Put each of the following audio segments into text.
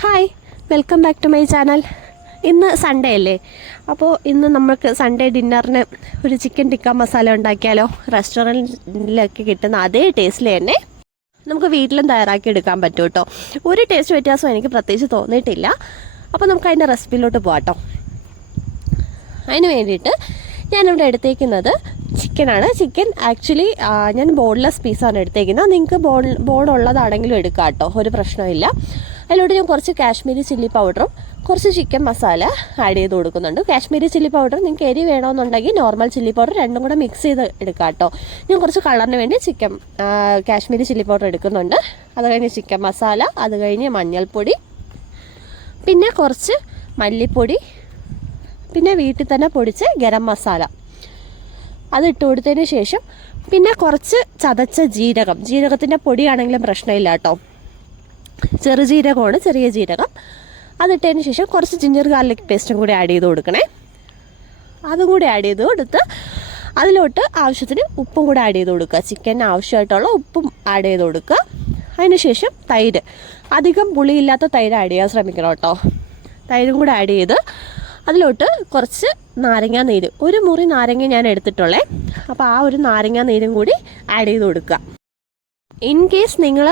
Hi, welcome back to my channel. ഇന്ന് Sunday അല്ലേ, അപ്പോൾ ഇന്ന് നമുക്ക് സൺഡേ ഡിന്നറിന് ഒരു ചിക്കൻ ടിക്ക മസാല ഉണ്ടാക്കിയാലോ? റെസ്റ്റോറൻറ്റിലൊക്കെ കിട്ടുന്ന അതേ ടേസ്റ്റിൽ തന്നെ നമുക്ക് വീട്ടിലും തയ്യാറാക്കി എടുക്കാൻ പറ്റും കേട്ടോ. ഒരു ടേസ്റ്റ് വ്യത്യാസം എനിക്ക് പ്രത്യേകിച്ച് തോന്നിയിട്ടില്ല. അപ്പോൾ നമുക്ക് അതിൻ്റെ റെസിപ്പിയിലോട്ട് പോകാം കേട്ടോ. അതിന് വേണ്ടിയിട്ട് ഞാനിവിടെ എടുത്തേക്കുന്നത് ചിക്കനാണ്. ചിക്കൻ ആക്ച്വലി ഞാൻ ബോൺലെസ് പീസാണ് എടുത്തേക്കുന്നത്. നിങ്ങൾക്ക് ബോൺ ഉള്ളതാണെങ്കിലും എടുക്കാം കേട്ടോ, ഒരു പ്രശ്നമില്ല. അതിലോട്ട് ഞാൻ കുറച്ച് കാശ്മീരി ചില്ലി പൗഡറും കുറച്ച് ചിക്കൻ മസാല ആഡ് ചെയ്ത് കൊടുക്കുന്നുണ്ട്. കാശ്മീരി ചില്ലി പൗഡർ നിങ്ങൾക്ക് എരി വേണമെന്നുണ്ടെങ്കിൽ നോർമൽ ചില്ലി പൗഡർ രണ്ടും കൂടെ മിക്സ് ചെയ്ത് എടുക്കാം കേട്ടോ. ഞാൻ കുറച്ച് കളറിന് വേണ്ടി കാശ്മീരി ചില്ലി പൗഡർ എടുക്കുന്നുണ്ട്. അത് കഴിഞ്ഞ് ചിക്കൻ മസാല, അത് കഴിഞ്ഞ് മഞ്ഞൾപ്പൊടി, പിന്നെ കുറച്ച് മല്ലിപ്പൊടി, പിന്നെ വീട്ടിൽ തന്നെ പൊടിച്ച് ഗരം മസാല അത് ഇട്ട് കൊടുത്തതിന് ശേഷം പിന്നെ കുറച്ച് ചതച്ച ജീരകത്തിൻ്റെ പൊടിയാണെങ്കിലും പ്രശ്നമില്ല കേട്ടോ. ചെറുജീരകമാണ്, ചെറിയ ജീരകം. അതിട്ടതിന് ശേഷം കുറച്ച് ജിഞ്ചർ ഗാർലിക് പേസ്റ്റും കൂടി ആഡ് ചെയ്ത് കൊടുക്കണേ. അതും കൂടി ആഡ് ചെയ്ത് കൊടുത്ത് അതിലോട്ട് ആവശ്യത്തിന് ഉപ്പും കൂടി ആഡ് ചെയ്ത് കൊടുക്കുക. ചിക്കന് ആവശ്യമായിട്ടുള്ള ഉപ്പും ആഡ് ചെയ്ത് കൊടുക്കുക. അതിനുശേഷം തൈര്, അധികം പുളിയില്ലാത്ത തൈര് ആഡ് ചെയ്യാൻ ശ്രമിക്കണം കേട്ടോ. തൈരും കൂടി ആഡ് ചെയ്ത് അതിലോട്ട് കുറച്ച് നാരങ്ങാ നീര്, ഒരു മുറി നാരങ്ങ ഞാൻ എടുത്തിട്ടുള്ളേ. അപ്പോൾ ആ ഒരു നാരങ്ങാ നീരും കൂടി ആഡ് ചെയ്ത് കൊടുക്കുക. ഇൻ കേസ് നിങ്ങൾ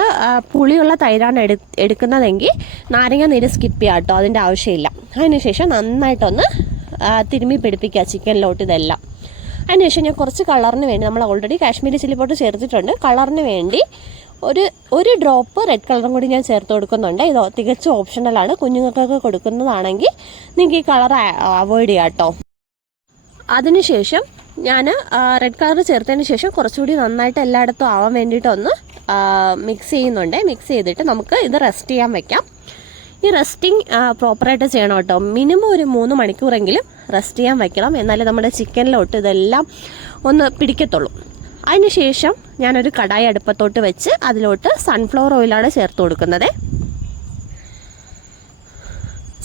പുളിയുള്ള തൈരാണ് എടുക്കുന്നതെങ്കിൽ നാരങ്ങ നീര് സ്കിപ്പ് ചെയ്യാം കേട്ടോ, അതിൻ്റെ ആവശ്യമില്ല. അതിനുശേഷം നന്നായിട്ടൊന്ന് തിരുമ്മി പിടിപ്പിക്കുക ചിക്കനിലോട്ട് ഇതെല്ലാം. അതിനുശേഷം ഞാൻ കുറച്ച് കളറിന് വേണ്ടി, നമ്മൾ ഓൾറെഡി കാശ്മീരി ചില്ലി പൗഡർ ചേർത്തിട്ടുണ്ട്, കളറിന് വേണ്ടി ഒരു ഡ്രോപ്പ് റെഡ് കളറും കൂടി ഞാൻ ചേർത്ത് കൊടുക്കുന്നുണ്ട്. ഇത് തികച്ചും ഓപ്ഷണലാണ്. കുഞ്ഞുങ്ങൾക്കൊക്കെ കൊടുക്കുന്നതാണെങ്കിൽ നിങ്ങൾക്ക് ഈ കളർ അവോയ്ഡ് ചെയ്യാം കേട്ടോ. അതിനുശേഷം ഞാൻ റെഡ് കളർ ചേർത്തതിന് ശേഷം കുറച്ചുകൂടി നന്നായിട്ട് എല്ലായിടത്തും ആവാൻ വേണ്ടിയിട്ടൊന്ന് മിക്സ് ചെയ്യുന്നുണ്ട്. മിക്സ് ചെയ്തിട്ട് നമുക്ക് ഇത് റെസ്റ്റ് ചെയ്യാൻ വെക്കാം. ഈ റെസ്റ്റിംഗ് പ്രോപ്പറായിട്ട് ചെയ്യണം കേട്ടോ. മിനിമം ഒരു 3 മണിക്കൂറെങ്കിലും റെസ്റ്റ് ചെയ്യാൻ വെക്കണം, എന്നാലേ നമ്മുടെ ചിക്കനിലോട്ട് ഇതെല്ലാം ഒന്ന് പിടിക്കത്തുള്ളൂ. അതിനുശേഷം ഞാനൊരു കടായി അടുപ്പത്തോട്ട് വെച്ച് അതിലോട്ട് സൺഫ്ലവർ ഓയിലാണ് ചേർത്ത് കൊടുക്കുന്നത്.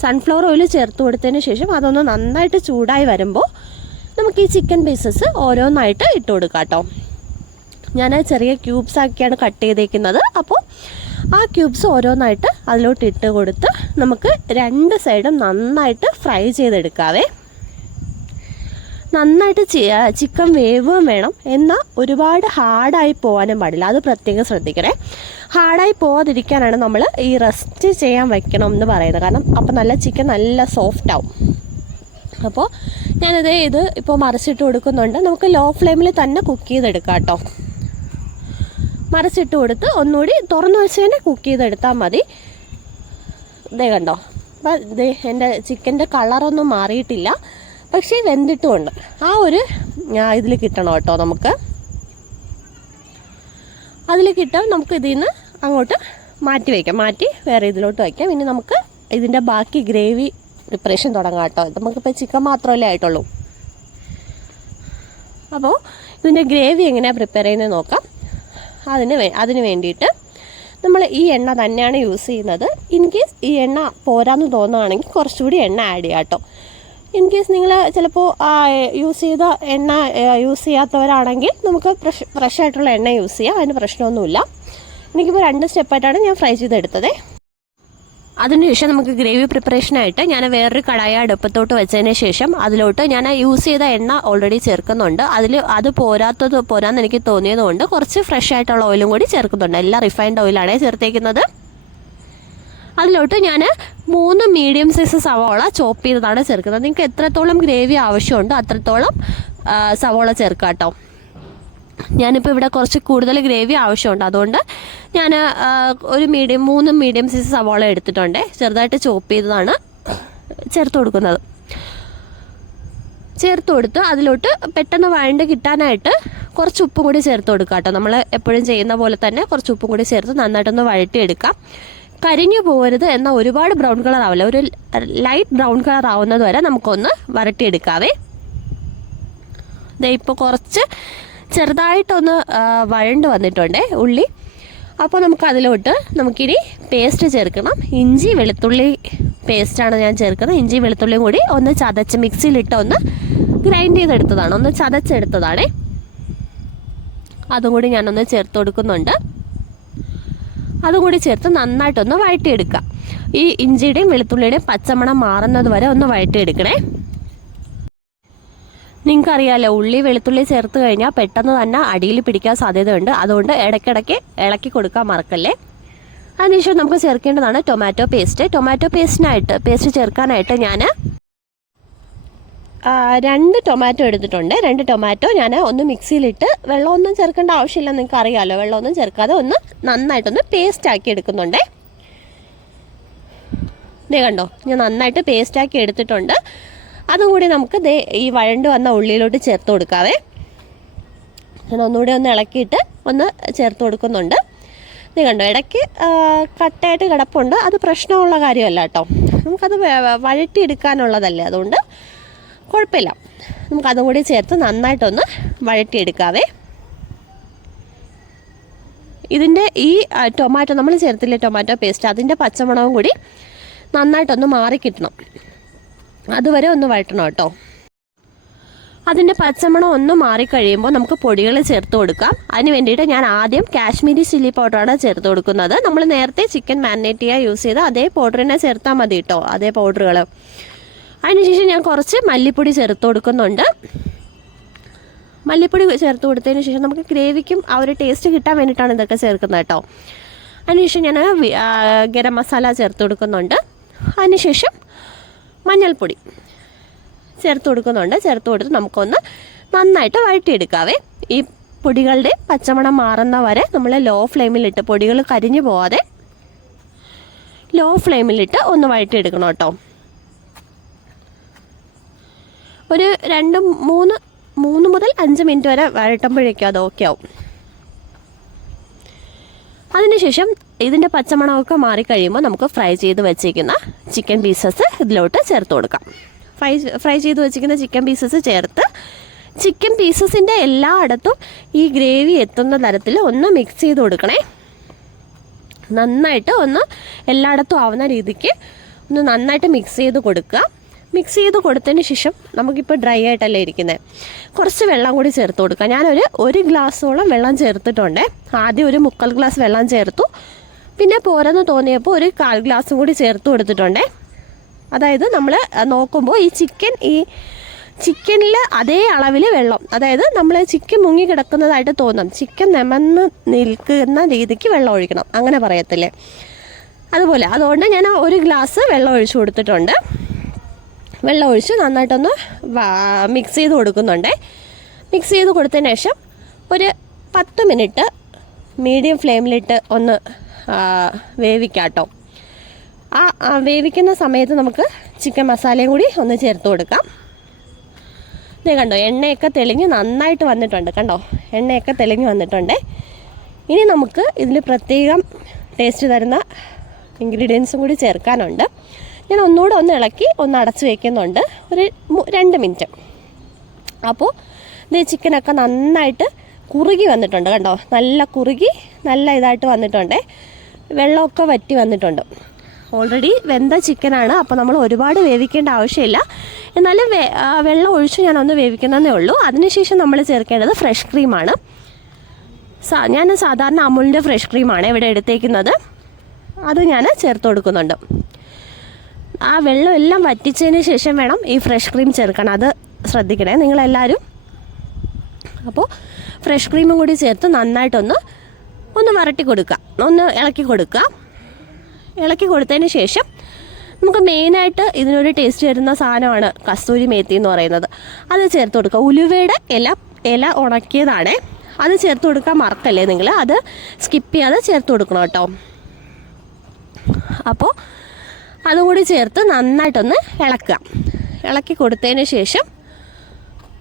സൺഫ്ലവർ ഓയിൽ ചേർത്ത് കൊടുത്തതിന് ശേഷം അതൊന്ന് നന്നായിട്ട് ചൂടായി വരുമ്പോൾ നമുക്ക് ഈ ചിക്കൻ പീസസ് ഓരോന്നായിട്ട് ഇട്ട് കൊടുക്കാം കേട്ടോ. ഞാൻ ചെറിയ ക്യൂബ്സ് ആക്കിയാണ് കട്ട് ചെയ്തേക്കുന്നത്. അപ്പോൾ ആ ക്യൂബ്സ് ഓരോന്നായിട്ട് അതിലോട്ട് ഇട്ട് കൊടുത്ത് നമുക്ക് 2 സൈഡും നന്നായിട്ട് ഫ്രൈ ചെയ്തെടുക്കാവേ. നന്നായിട്ട് ചിക്കൻ വേവുകയും വേണം, എന്നാൽ ഒരുപാട് ഹാർഡായി പോകാനും പാടില്ല. അത് പ്രത്യേകം ശ്രദ്ധിക്കണേ. ഹാർഡായി പോകാതിരിക്കാനാണ് നമ്മൾ ഈ റെസ്റ്റ് ചെയ്യാൻ വെക്കണം എന്ന് പറയുന്നത്. കാരണം അപ്പോൾ ചിക്കൻ നല്ല സോഫ്റ്റ് ആവും. അപ്പോൾ ഇത് ഇപ്പോൾ മറിച്ചിട്ട് കൊടുക്കുന്നുണ്ട്. നമുക്ക് ലോ ഫ്ലെയിമിൽ തന്നെ കുക്ക് ചെയ്തെടുക്കാം കേട്ടോ. മറിച്ചിട്ട് കൊടുത്ത് ഒന്നുകൂടി തുറന്നു വെച്ച് തന്നെ കുക്ക് ചെയ്തെടുത്താൽ മതി. ഇതേ കണ്ടോ, അപ്പം എൻ്റെ ചിക്കൻ്റെ കളറൊന്നും മാറിയിട്ടില്ല, പക്ഷേ വെന്തിട്ടുമുണ്ട്. ആ ഒരു ഇതിൽ കിട്ടണം കേട്ടോ. നമുക്ക് അതിൽ കിട്ടാൻ നമുക്ക് ഇതിൽ നിന്ന് അങ്ങോട്ട് മാറ്റി വേറെ ഇതിലോട്ട് വയ്ക്കാം. ഇനി നമുക്ക് ഇതിൻ്റെ ബാക്കി ഗ്രേവി പ്രിപ്പറേഷൻ തുടങ്ങാം കേട്ടോ. നമുക്കിപ്പോൾ ചിക്കൻ മാത്രമല്ലേ ആയിട്ടുള്ളൂ. അപ്പോൾ ഇതിൻ്റെ ഗ്രേവി എങ്ങനെയാണ് പ്രിപ്പയർ ചെയ്യുന്നത് നോക്കാം. അതിന് വേണ്ടിയിട്ട് നമ്മൾ ഈ എണ്ണ തന്നെയാണ് യൂസ് ചെയ്യുന്നത്. ഇൻ കേസ് ഈ എണ്ണ പോരാന്ന് തോന്നുകയാണെങ്കിൽ കുറച്ചുകൂടി എണ്ണ ആഡ് ചെയ്യാം കേട്ടോ. ഇൻ കേസ് നിങ്ങൾ ചിലപ്പോൾ യൂസ് ചെയ്ത എണ്ണ യൂസ് ചെയ്യാത്തവരാണെങ്കിൽ നമുക്ക് ഫ്രഷ് ആയിട്ടുള്ള എണ്ണ യൂസ് ചെയ്യാം, അതിന് പ്രശ്നമൊന്നുമില്ല. എനിക്കിപ്പോൾ 2 സ്റ്റെപ്പായിട്ടാണ് ഞാൻ ഫ്രൈ ചെയ്തെടുത്തത്. അതിനുശേഷം നമുക്ക് ഗ്രേവി പ്രിപ്പറേഷനായിട്ട് ഞാൻ വേറൊരു കടായി അടുപ്പത്തോട്ട് വെച്ചതിന് ശേഷം അതിലോട്ട് ഞാൻ യൂസ് ചെയ്ത എണ്ണ ഓൾറെഡി ചേർക്കുന്നുണ്ട്. അത് പോരാന്ന് എനിക്ക് തോന്നിയതുകൊണ്ട് കുറച്ച് ഫ്രഷ് ആയിട്ടുള്ള ഓയിലും കൂടി ചേർക്കുന്നുണ്ട്. എല്ലാം റിഫൈൻഡ് ഓയിലാണ് ചേർത്തേക്കുന്നത്. അതിലോട്ട് ഞാൻ 3 മീഡിയം സൈസ് സവോള ചോപ്പ് ചെയ്തതാണ് ചേർക്കുന്നത്. നിങ്ങൾക്ക് എത്രത്തോളം ഗ്രേവി ആവശ്യമുണ്ടോ അത്രത്തോളം സവോള ചേർക്കാം കേട്ടോ. ഞാനിപ്പോൾ ഇവിടെ കുറച്ച് കൂടുതൽ ഗ്രേവി ആവശ്യമുണ്ട്, അതുകൊണ്ട് ഞാൻ 3 മീഡിയം സൈസ് സവാള എടുത്തിട്ടുണ്ട്. ചെറുതായിട്ട് ചോപ്പ് ചെയ്തതാണ് ചേർത്ത് കൊടുക്കുന്നത്. ചേർത്ത് കൊടുത്ത് അതിലോട്ട് പെട്ടെന്ന് വഴണ്ട് കിട്ടാനായിട്ട് കുറച്ച് ഉപ്പും കൂടി ചേർത്ത് കൊടുക്കാം കേട്ടോ. നമ്മൾ എപ്പോഴും ചെയ്യുന്ന പോലെ തന്നെ കുറച്ച് ഉപ്പും കൂടി ചേർത്ത് നന്നായിട്ടൊന്ന് വഴറ്റിയെടുക്കാം. കരിഞ്ഞു പോകരുത്, എന്നാൽ ഒരുപാട് ബ്രൗൺ കളർ ആവില്ല, ഒരു ലൈറ്റ് ബ്രൗൺ കളർ ആവുന്നത് വരെ നമുക്കൊന്ന് വരട്ടിയെടുക്കാവേ. ഇപ്പോൾ കുറച്ച് ചെറുതായിട്ടൊന്ന് വഴണ്ട് വന്നിട്ടുണ്ട് ഉള്ളി. അപ്പോൾ നമുക്കിനി പേസ്റ്റ് ചേർക്കണം. ഇഞ്ചി വെളുത്തുള്ളി പേസ്റ്റാണ് ഞാൻ ചേർക്കുന്നത്. ഇഞ്ചി വെളുത്തുള്ളിയും കൂടി ഒന്ന് ചതച്ച് മിക്സിയിലിട്ട് ഒന്ന് ഗ്രൈൻഡ് ചെയ്തെടുത്തതാണ്, ഒന്ന് ചതച്ചെടുത്തതാണേ. അതും കൂടി ഞാനൊന്ന് ചേർത്ത് കൊടുക്കുന്നുണ്ട്. അതും കൂടി ചേർത്ത് നന്നായിട്ടൊന്ന് വഴറ്റിയെടുക്കുക. ഈ ഇഞ്ചിയുടെയും വെളുത്തുള്ളിയുടെയും പച്ചമണം മാറുന്നത് വരെ ഒന്ന് വഴറ്റിയെടുക്കണേ. നിങ്ങൾക്കറിയാമല്ലോ, ഉള്ളി വെളുത്തുള്ളി ചേർത്ത് കഴിഞ്ഞാൽ പെട്ടെന്ന് തന്നെ അടിയിൽ പിടിക്കാൻ സാധ്യതയുണ്ട്. അതുകൊണ്ട് ഇടയ്ക്കിടയ്ക്ക് ഇളക്കി കൊടുക്കാൻ മറക്കല്ലേ. അതിനുശേഷം നമുക്ക് ചേർക്കേണ്ടതാണ് ടൊമാറ്റോ പേസ്റ്റ്. ടൊമാറ്റോ പേസ്റ്റ് ചേർക്കാനായിട്ട് ഞാൻ 2 ടൊമാറ്റോ എടുത്തിട്ടുണ്ട്. 2 ടൊമാറ്റോ ഞാൻ ഒന്ന് മിക്സിയിലിട്ട്, വെള്ളമൊന്നും ചേർക്കേണ്ട ആവശ്യമില്ല, നിങ്ങൾക്ക് അറിയാമല്ലോ, വെള്ളമൊന്നും ചേർക്കാതെ ഒന്ന് നന്നായിട്ടൊന്ന് പേസ്റ്റാക്കി എടുക്കുന്നുണ്ട്. ദേ കണ്ടോ, ഞാൻ നന്നായിട്ട് പേസ്റ്റാക്കി എടുത്തിട്ടുണ്ട്. അതും കൂടി നമുക്ക് ഈ വഴണ്ട് വന്ന ഉള്ളിയിലോട്ട് ചേർത്ത് കൊടുക്കാവേ. ഞാൻ ഒന്നുകൂടി ഒന്ന് ഇളക്കിയിട്ട് ഒന്ന് ചേർത്ത് കൊടുക്കുന്നുണ്ട്. ഇത് കണ്ടോ, ഇടയ്ക്ക് കട്ടയായിട്ട് കിടപ്പുണ്ട്. അത് പ്രശ്നമുള്ള കാര്യമല്ല കേട്ടോ, നമുക്കത് വഴറ്റിയെടുക്കാനുള്ളതല്ലേ, അതുകൊണ്ട് കുഴപ്പമില്ല. നമുക്കതും കൂടി ചേർത്ത് നന്നായിട്ടൊന്ന് വഴറ്റിയെടുക്കാവേ. ഇതിൻ്റെ ഈ ടൊമാറ്റോ നമ്മൾ ചേർത്തില്ലേ, ടൊമാറ്റോ പേസ്റ്റ്, അതിൻ്റെ പച്ചമണവും കൂടി നന്നായിട്ടൊന്ന് മാറിക്കിട്ടണം. അതുവരെ ഒന്ന് വഴറ്റണം കേട്ടോ. അതിൻ്റെ പച്ചമണം ഒന്ന് മാറിക്കഴിയുമ്പോൾ നമുക്ക് പൊടികൾ ചേർത്ത് കൊടുക്കാം. അതിന് വേണ്ടിയിട്ട് ഞാൻ ആദ്യം കാശ്മീരി ചില്ലി പൗഡറാണ് ചേർത്ത് കൊടുക്കുന്നത്. നമ്മൾ നേരത്തെ ചിക്കൻ മാരിനേറ്റ് ചെയ്യാൻ യൂസ് ചെയ്ത അതേ പൗഡറിനെ ചേർത്താൽ മതി കേട്ടോ, അതേ പൗഡറുകൾ. അതിനുശേഷം ഞാൻ കുറച്ച് മല്ലിപ്പൊടി ചേർത്ത് കൊടുക്കുന്നുണ്ട്. മല്ലിപ്പൊടി ചേർത്ത് കൊടുത്തതിന് ശേഷം നമുക്ക് ഗ്രേവിക്കും ആ ഒരു ടേസ്റ്റ് കിട്ടാൻ വേണ്ടിയിട്ടാണ് ഇതൊക്കെ ചേർക്കുന്നത് കേട്ടോ. അതിനുശേഷം ഞാൻ ഗരം മസാല ചേർത്ത് കൊടുക്കുന്നുണ്ട്. അതിനുശേഷം മഞ്ഞൾപ്പൊടി ചേർത്ത് കൊടുക്കുന്നുണ്ട്. ചേർത്ത് കൊടുത്ത് നമുക്കൊന്ന് നന്നായിട്ട് വഴറ്റിയെടുക്കാവേ. ഈ പൊടികളുടെ പച്ചമണം മാറുന്ന വരെ നമ്മൾ ലോ ഫ്ലെയിമിലിട്ട്, പൊടികൾ കരിഞ്ഞു പോവാതെ ലോ ഫ്ലെയിമിലിട്ട് ഒന്ന് വഴറ്റിയെടുക്കണം കേട്ടോ. ഒരു 3 മുതൽ 5 മിനിറ്റ് വരെ വഴട്ടുമ്പോഴേക്കും അത് ഓക്കെ ആവും. അതിനുശേഷം ഇതിൻ്റെ പച്ചമണമൊക്കെ മാറിക്കഴിയുമ്പോൾ നമുക്ക് ഫ്രൈ ചെയ്ത് വെച്ചിരിക്കുന്ന ചിക്കൻ പീസസ് ഇതിലോട്ട് ചേർത്ത് കൊടുക്കാം. ഫ്രൈ ചെയ്ത് വെച്ചിരിക്കുന്ന ചിക്കൻ പീസസ് ചേർത്ത് ചിക്കൻ പീസസിൻ്റെ എല്ലായിടത്തും ഈ ഗ്രേവി എത്തുന്ന തരത്തിൽ ഒന്ന് മിക്സ് ചെയ്ത് കൊടുക്കണേ. നന്നായിട്ട് ഒന്ന് എല്ലായിടത്തും ആവുന്ന രീതിക്ക് ഒന്ന് നന്നായിട്ട് മിക്സ് ചെയ്ത് കൊടുക്കുക. മിക്സ് ചെയ്ത് കൊടുത്തതിന് ശേഷം നമുക്കിപ്പോൾ ഡ്രൈ ആയിട്ടല്ലേ ഇരിക്കുന്നത്, കുറച്ച് വെള്ളം കൂടി ചേർത്ത് കൊടുക്കുക. ഞാനൊരു 1 ഗ്ലാസ്സോളം വെള്ളം ചേർത്തിട്ടുണ്ട്. ആദ്യം ഒരു 3/4 ഗ്ലാസ് വെള്ളം ചേർത്തു, പിന്നെ പോരെന്ന് തോന്നിയപ്പോൾ ഒരു 1/4 ഗ്ലാസും കൂടി ചേർത്ത് കൊടുത്തിട്ടുണ്ട്. അതായത് നമ്മൾ നോക്കുമ്പോൾ ഈ ചിക്കനിൽ അതേ അളവിൽ വെള്ളം, അതായത് നമ്മൾ ചിക്കൻ മുങ്ങി കിടക്കുന്നതായിട്ട് തോന്നും, ചിക്കൻ നിമന്ന് നിൽക്കുന്ന രീതിക്ക് വെള്ളം ഒഴിക്കണം, അങ്ങനെ പറയത്തില്ലേ, അതുപോലെ. അതുകൊണ്ട് ഞാൻ 1 ഗ്ലാസ് വെള്ളം ഒഴിച്ചു കൊടുത്തിട്ടുണ്ട്. വെള്ളം ഒഴിച്ച് നന്നായിട്ടൊന്ന് മിക്സ് ചെയ്ത് കൊടുക്കുന്നുണ്ട്. മിക്സ് ചെയ്ത് കൊടുത്തതിന് ശേഷം ഒരു 10 മിനിറ്റ് മീഡിയം ഫ്ലെയിമിലിട്ട് ഒന്ന് വേവിക്കാം കേട്ടോ. ആ വേവിക്കുന്ന സമയത്ത് നമുക്ക് ചിക്കൻ മസാലയും കൂടി ഒന്ന് ചേർത്ത് കൊടുക്കാം. ഇത് കണ്ടോ, എണ്ണയൊക്കെ തെളിഞ്ഞ് നന്നായിട്ട് വന്നിട്ടുണ്ട്, കണ്ടോ, എണ്ണയൊക്കെ തെളിഞ്ഞ് വന്നിട്ടുണ്ട്. ഇനി നമുക്ക് ഇതിൽ പ്രത്യേകം ടേസ്റ്റ് തരുന്ന ഇൻഗ്രീഡിയൻസും കൂടി ചേർക്കാനുണ്ട്. ഞാൻ ഒന്നുകൂടെ ഒന്ന് ഇളക്കി ഒന്ന് അടച്ച് വയ്ക്കുന്നുണ്ട് ഒരു 2 മിനിറ്റ്. അപ്പോൾ ഇത് ചിക്കനൊക്കെ നന്നായിട്ട് കുറുകി വന്നിട്ടുണ്ട്, കണ്ടോ, നല്ല കുറുകി നല്ല ഇതായിട്ട് വന്നിട്ടുണ്ട്. വെള്ളമൊക്കെ വറ്റി വന്നിട്ടുണ്ട്. ഓൾറെഡി വെന്ത ചിക്കനാണ്, അപ്പോൾ നമ്മൾ ഒരുപാട് വേവിക്കേണ്ട ആവശ്യമില്ല. എന്നാലും വെള്ളം ഒഴിച്ച് ഞാനൊന്ന് വേവിക്കുന്നതേ ഉള്ളൂ. അതിനുശേഷം നമ്മൾ ചേർക്കേണ്ടത് ഫ്രഷ് ക്രീമാണ്. ഞാൻ സാധാരണ അമൂലിൻ്റെ ഫ്രഷ് ക്രീമാണ് ഇവിടെ എടുത്തേക്കുന്നത്. അത് ഞാൻ ചേർത്ത് കൊടുക്കുന്നുണ്ട്. ആ വെള്ളം എല്ലാം വറ്റിച്ചതിന് ശേഷം വേണം ഈ ഫ്രഷ് ക്രീം ചേർക്കണം, അത് ശ്രദ്ധിക്കണേ നിങ്ങളെല്ലാവരും. അപ്പോൾ ഫ്രഷ് ക്രീമും കൂടി ചേർത്ത് നന്നായിട്ടൊന്ന് വരട്ടി കൊടുക്കുക, ഒന്ന് ഇളക്കി കൊടുക്കുക. ഇളക്കി കൊടുത്തതിന് ശേഷം നമുക്ക് മെയിനായിട്ട് ഇതിനൊരു ടേസ്റ്റ് വരുന്ന സാധനമാണ് കസ്തൂരി മേത്തി എന്ന് പറയുന്നത്. അത് ചേർത്ത് കൊടുക്കുക. ഉലുവയുടെ ഇല ഉണക്കിയതാണേ, അത് ചേർത്ത് കൊടുക്കാൻ മറക്കല്ലേ നിങ്ങൾ, അത് സ്കിപ്പ് ചെയ്യാതെ ചേർത്ത് കൊടുക്കണം കേട്ടോ. അപ്പോൾ അതും കൂടി ചേർത്ത് നന്നായിട്ടൊന്ന് ഇളക്കുക. ഇളക്കി കൊടുത്തതിന് ശേഷം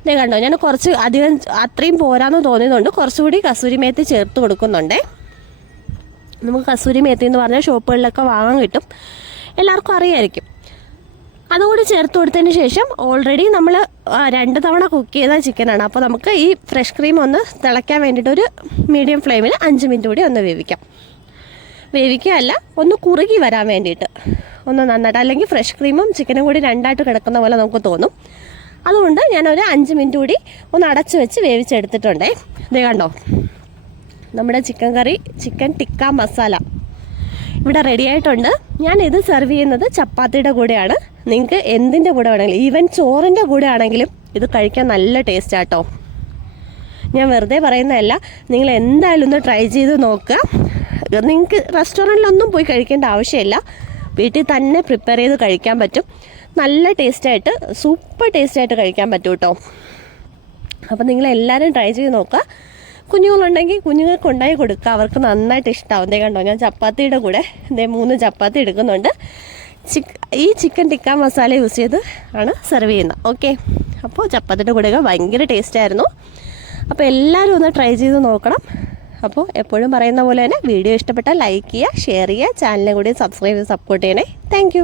ഇത് കണ്ടോ, ഞാൻ കുറച്ച് അധികം അത്രയും പോരാന്ന് തോന്നിയതുകൊണ്ട് കുറച്ചുകൂടി കസൂരി മേത്തി ചേർത്ത് കൊടുക്കുന്നുണ്ട്. നമുക്ക് കസൂരി മേത്തി എന്ന് പറഞ്ഞാൽ ഷോപ്പുകളിലൊക്കെ വാങ്ങാൻ കിട്ടും, എല്ലാവർക്കും അറിയാമായിരിക്കും. അതുകൂടി ചേർത്ത് കൊടുത്തതിന് ശേഷം ഓൾറെഡി നമ്മൾ 2 തവണ കുക്ക് ചെയ്ത ചിക്കനാണ്, അപ്പോൾ നമുക്ക് ഈ ഫ്രഷ് ക്രീം ഒന്ന് തിളയ്ക്കാൻ വേണ്ടിയിട്ട് ഒരു മീഡിയം ഫ്ലെയിമിൽ 5 മിനിറ്റ് കൂടി ഒന്ന് വേവിക്കുകയല്ല, ഒന്ന് കുറുകി വരാൻ വേണ്ടിയിട്ട് ഒന്ന് നന്നായിട്ട്, അല്ലെങ്കിൽ ഫ്രഷ് ക്രീമും ചിക്കനും കൂടി രണ്ടായിട്ട് കിടക്കുന്ന പോലെ നമുക്ക് തോന്നും. അതുകൊണ്ട് ഞാനൊരു 5 മിനിറ്റ് കൂടി ഒന്ന് അടച്ച് വെച്ച് വേവിച്ചെടുത്തിട്ടുണ്ടേ. ഇത് കണ്ടോ, നമ്മുടെ ചിക്കൻ കറി, ചിക്കൻ ടിക്ക മസാല ഇവിടെ റെഡി ആയിട്ടുണ്ട്. ഞാനിത് സെർവ് ചെയ്യുന്നത് ചപ്പാത്തിയുടെ കൂടെയാണ്. നിങ്ങൾക്ക് എന്തിൻ്റെ കൂടെ വേണമെങ്കിലും, ഈവൻ ചോറിൻ്റെ കൂടെ ആണെങ്കിലും ഇത് കഴിക്കാൻ നല്ല ടേസ്റ്റാട്ടോ. ഞാൻ വെറുതെ പറയുന്നതല്ല, നിങ്ങൾ എന്തായാലും ഒന്ന് ട്രൈ ചെയ്ത് നോക്കുക. നിങ്ങൾക്ക് റെസ്റ്റോറൻറ്റിലൊന്നും പോയി കഴിക്കേണ്ട ആവശ്യമില്ല, വീട്ടിൽ തന്നെ പ്രിപ്പയർ ചെയ്ത് കഴിക്കാൻ പറ്റും. നല്ല ടേസ്റ്റായിട്ട്, സൂപ്പർ ടേസ്റ്റായിട്ട് കഴിക്കാൻ പറ്റും കേട്ടോ. അപ്പോൾ നിങ്ങളെല്ലാവരും ട്രൈ ചെയ്ത് നോക്കുക. കുഞ്ഞുങ്ങളുണ്ടെങ്കിൽ കുഞ്ഞുങ്ങൾക്ക് ഉണ്ടാക്കി കൊടുക്കുക, അവർക്ക് നന്നായിട്ട് ഇഷ്ടമാവും. കണ്ടോ, ഞാൻ ചപ്പാത്തിയുടെ കൂടെ 3 ചപ്പാത്തി എടുക്കുന്നുണ്ട്. ഈ ചിക്കൻ ടിക്ക മസാല യൂസ് ചെയ്ത് ആണ് സെർവ് ചെയ്യുന്നത്. ഓക്കെ, അപ്പോൾ ചപ്പാത്തിയുടെ കൂടെ ഭയങ്കര ടേസ്റ്റായിരുന്നു. അപ്പോൾ എല്ലാവരും ഒന്ന് ട്രൈ ചെയ്ത് നോക്കണം. അപ്പോൾ എപ്പോഴും പറയുന്ന പോലെ തന്നെ വീഡിയോ ഇഷ്ടപ്പെട്ടാൽ ലൈക്ക് ചെയ്യുക, ഷെയർ ചെയ്യുക, ചാനലിനെ കൂടി സബ്സ്ക്രൈബ് ചെയ്ത് സപ്പോർട്ട് ചെയ്യണേ. താങ്ക്